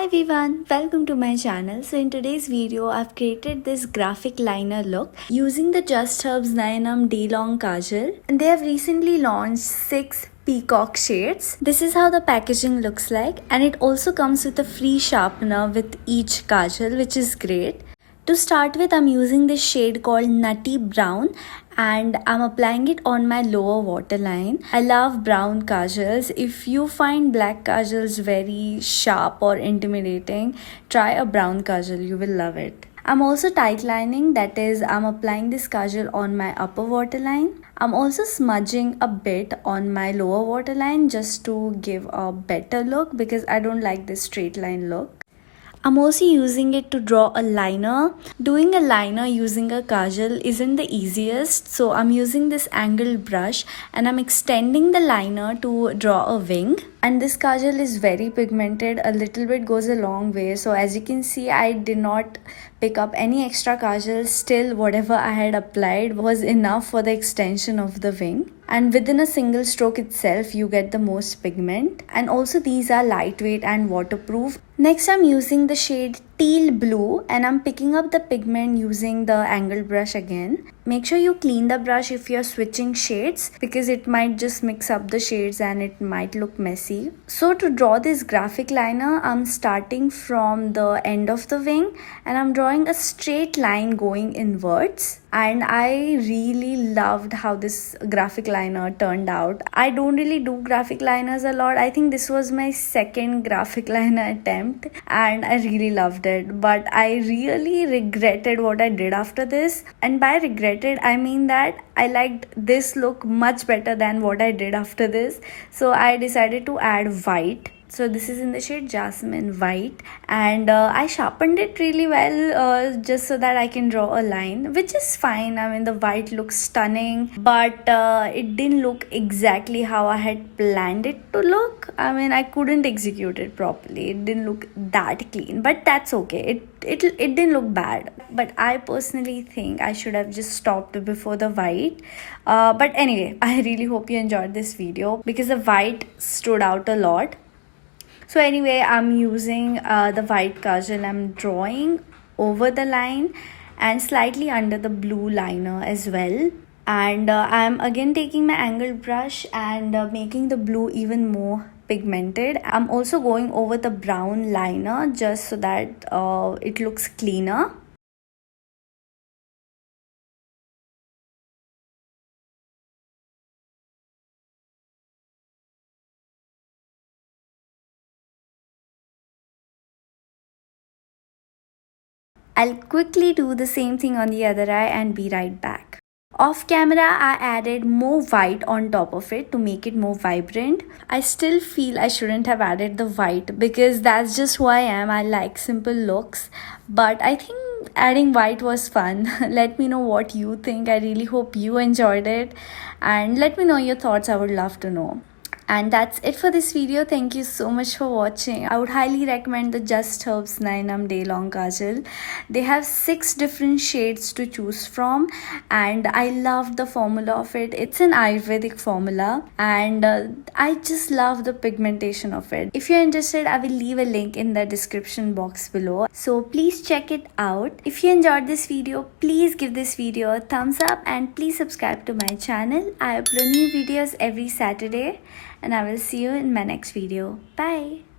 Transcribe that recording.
Hi everyone, welcome to my channel. So in today's video, I've created this graphic liner look using the Just Herbs Naynam Day Long Kajal. And they have recently launched 6 peacock shades. This is how the packaging looks like, and it also comes with a free sharpener with each kajal, which is great. To start with, I'm using this shade called Nutty Brown and I'm applying it on my lower waterline. I love brown kajals. If you find black kajals very sharp or intimidating, try a brown kajal, you will love it. I'm also tight lining, that is, I'm applying this kajal on my upper waterline. I'm also smudging a bit on my lower waterline just to give a better look because I don't like this straight line look. I'm also using it to draw a liner. Doing a liner using a kajal isn't the easiest, so I'm using this angled brush and I'm extending the liner to draw a wing. And this kajal is very pigmented, a little bit goes a long way. So as you can see, I did not pick up any extra kajal. Still, whatever I had applied was enough for the extension of the wing. And within a single stroke itself, you get the most pigment. And also these are lightweight and waterproof. Next, I'm using the shade Teal Blue and I'm picking up the pigment using the angled brush again. Make sure you clean the brush if you're switching shades because it might just mix up the shades and it might look messy. So to draw this graphic liner, I'm starting from the end of the wing and I'm drawing a straight line going inwards. And I really loved how this graphic liner turned out. I don't really do graphic liners a lot. I think this was my second graphic liner attempt and I really loved it. But I really regretted what I did after this. And by regretted, I mean that I liked this look much better than what I did after this. So I decided to add white. So this is in the shade Jasmine White and I sharpened it really well just so that I can draw a line, which is fine. I mean, the white looks stunning, but it didn't look exactly how I had planned it to look. I mean, I couldn't execute it properly. It didn't look that clean, but that's okay. It didn't look bad, but I personally think I should have just stopped before the white. But anyway, I really hope you enjoyed this video because the white stood out a lot. So anyway, I'm using the white kajal. I'm drawing over the line and slightly under the blue liner as well. And I'm again taking my angled brush and making the blue even more pigmented. I'm also going over the brown liner just so that it looks cleaner. I'll quickly do the same thing on the other eye and be right back. Off camera, I added more white on top of it to make it more vibrant. I still feel I shouldn't have added the white because that's just who I am. I like simple looks, but I think adding white was fun. Let me know what you think. I really hope you enjoyed it and let me know your thoughts. I would love to know. And that's it for this video. Thank you so much for watching. I would highly recommend the Just Herbs Naynam Day Long Kajal. They have 6 different shades to choose from and I love the formula of it. It's an Ayurvedic formula and I just love the pigmentation of it. If you're interested, I will leave a link in the description box below. So please check it out. If you enjoyed this video, please give this video a thumbs up and please subscribe to my channel. I upload new videos every Saturday. And I will see you in my next video. Bye.